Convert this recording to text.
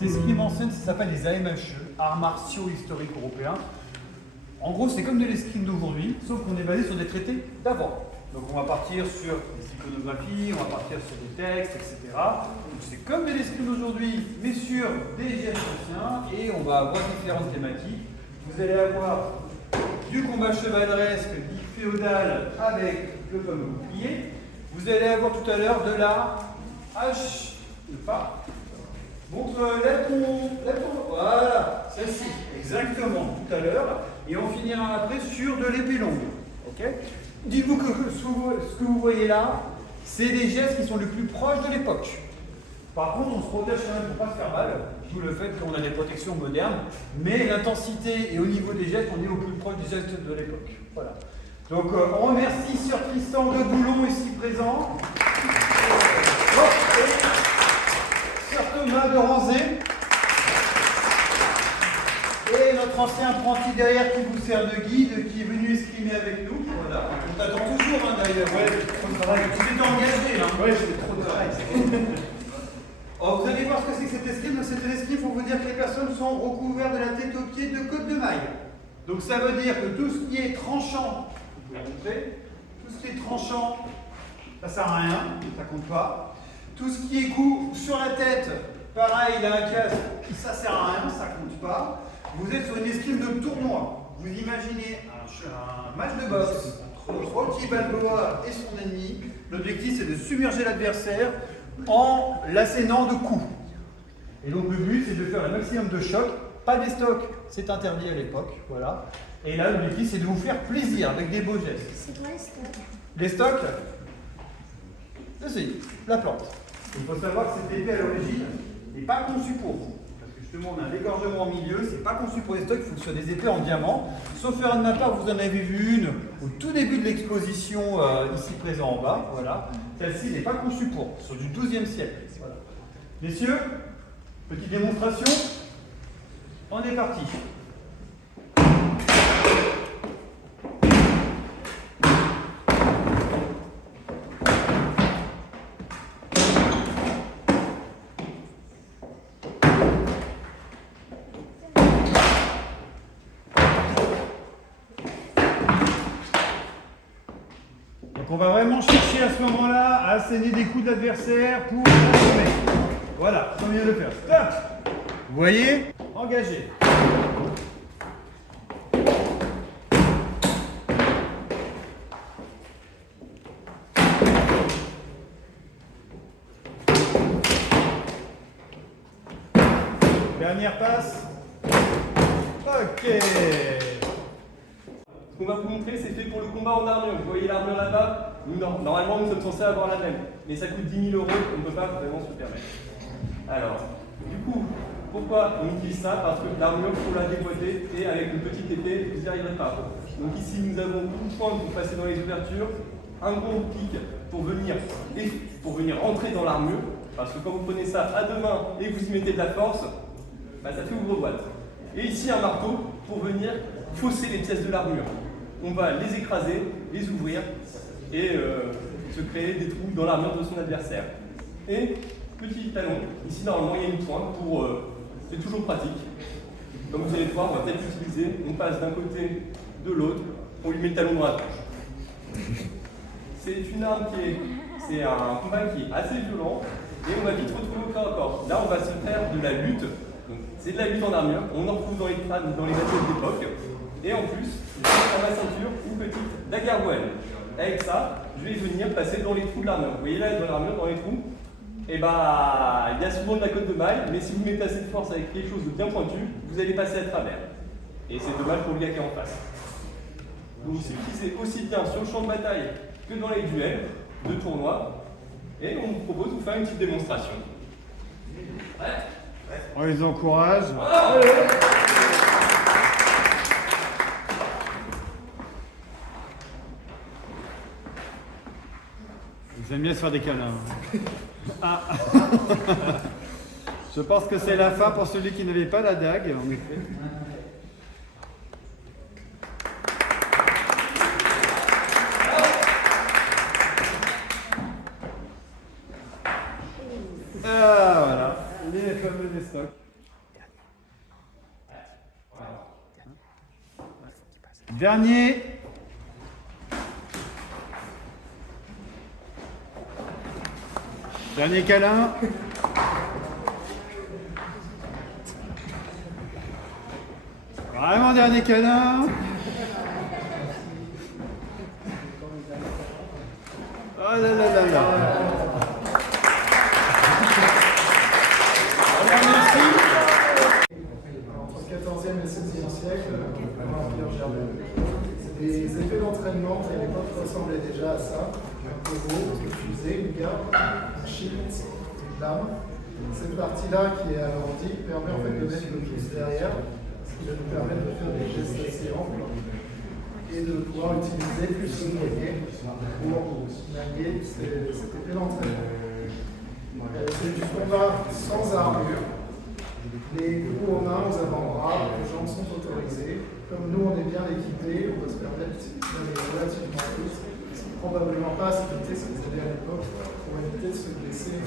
Cette escrime ancienne, ça s'appelle les AMHE, Arts Martiaux Historiques Européens. En gros, c'est comme de l'escrime d'aujourd'hui, sauf qu'on est basé sur des traités d'avant. Donc on va partir sur des iconographies, on va partir sur des textes, etc. C'est comme de l'escrime d'aujourd'hui, mais sur des gestes anciens, et on va avoir différentes thématiques. Vous allez avoir du combat chevaleresque, dit féodal, avec le fameux bouclier. Vous allez avoir tout à l'heure de la hache de pas. Montre la tour, voilà, celle-ci, exactement, tout à l'heure. Et on finira après sur de l'épée longue. Ok. Dites-vous que ce que vous voyez là, c'est les gestes qui sont les plus proches de l'époque. Par contre, on se protège quand même pour ne pas se faire mal, d'où le fait qu'on a des protections modernes, mais l'intensité et au niveau des gestes, on est au plus proche des gestes de l'époque. Voilà. Donc, on remercie Sir Tristan de Boulon, ici présent. Et Sir Thomas de Ranzé. Et notre ancien apprenti derrière qui vous sert de guide, qui est venu escrimer avec nous. Voilà. On t'attend toujours, hein, d'ailleurs. Ouais, trop de travail. Tu t'es engagé, hein. Ouais, j'ai trop de travail. Oh, vous allez voir ce que c'est que cette escrime. Dans cette escrime, il faut vous dire que les personnes sont recouvertes de la tête aux pieds de côtes de mailles. Donc ça veut dire que tout ce qui est tranchant, vous pouvez montrer, tout ce qui est tranchant, ça ne sert à rien, ça compte pas. Tout ce qui est coup sur la tête, pareil, il a un casque, ça ne sert à rien, ça ne compte pas. Vous êtes sur une escrime de tournoi. Vous imaginez un match de boxe entre Rocky Balboa et son ennemi. L'objectif, c'est de submerger l'adversaire en l'assénant de coups. Et donc le but, c'est de faire le maximum de chocs. Pas des stocks, c'est interdit à l'époque. Voilà. Et là, l'objectif, c'est de vous faire plaisir avec des beaux gestes. C'est quoi les stocks? Les stocks, c'est la plante. Il faut savoir que cette épée, à l'origine, n'est pas conçue pour vous. Parce que justement, on a un dégorgement au milieu, c'est pas conçu pour les stocks, il faut que ce soit des épées en diamant. Sauf erreur de ma part, vous en avez vu une au tout début de l'exposition, ici présent en bas. Voilà. Celle-ci n'est pas conçue pour, sur du XIIe siècle. Voilà. Messieurs, petite démonstration. On est parti. Donc on va vraiment chercher à ce moment-là à asséner des coups de l'adversaire pour l'assommer. Voilà, on vient de le faire. Stop! Vous voyez? Engagé. Dernière passe. Ok. Ce qu'on va vous montrer, c'est fait pour le combat en armure. Vous voyez l'armure là-bas? Nous, normalement, nous sommes censés avoir la même. Mais ça coûte 10 000 €, on ne peut pas vraiment se le permettre. Alors, du coup, pourquoi on utilise ça? Parce que l'armure, il faut la déboîter et avec une petite épée, vous n'y arriverez pas. Donc ici, nous avons une pointe pour passer dans les ouvertures, un gros pic pour venir entrer dans l'armure. Parce que quand vous prenez ça à deux mains et que vous y mettez de la force, bah, ça fait ouvre-boîte. Et ici, un marteau pour venir fausser les pièces de l'armure. On va les écraser, les ouvrir et se créer des trous dans l'armure de son adversaire. Et petit talon, ici normalement il y a une pointe pour... c'est toujours pratique. Comme vous allez voir, on va peut-être l'utiliser. On passe d'un côté, de l'autre, on lui met le talon dans la tronche. C'est une arme c'est un combat qui est assez violent et on va vite retrouver au corps à corps. Là on va se faire de la lutte. C'est de la lutte en armure, on en retrouve dans les crânes, dans les batailles d'époque. Et en plus, j'ai à ma ceinture une petite daguerroelle. Avec ça, je vais venir passer dans les trous de l'armure. Vous voyez là, dans l'armure, dans les trous, et bah, il y a souvent de la cotte de maille, mais si vous mettez assez de force avec quelque chose de bien pointu, vous allez passer à travers. Et c'est dommage pour le gars qui est en face. Donc c'est utilisé aussi bien sur le champ de bataille que dans les duels de tournois. Et on vous propose de vous faire une petite démonstration. Ouais. On les encourage. Ils aiment bien se faire des câlins. Ah. Je pense que c'est la fin pour celui qui n'avait pas la dague, en effet. Ah, voilà, les fameux des stocks. Dernier. Dernier câlin. Vraiment dernier câlin. Oh là là là là. Entre le 14e et le 16e siècle, l'Empire germanique. C'est des effets d'entraînement qui à l'époque ressemblaient déjà à ça. Un taureau, une fusée, une garde, un shield, une lame. Cette partie-là qui est agrandie permet en fait de mettre le pouce derrière, ce qui va nous permettre de faire des gestes assez amples et de pouvoir utiliser plus le poignet pour manier cet effet d'entraînement. C'est du combat sans armure. Les coups aux mains, aux avant-bras, les jambes sont autorisées. Comme nous, on est bien équipés, on peut se permettre d'aller relativement vite. Ce qui probablement pas à éviter ce que vous avez à l'époque pour éviter de se blesser.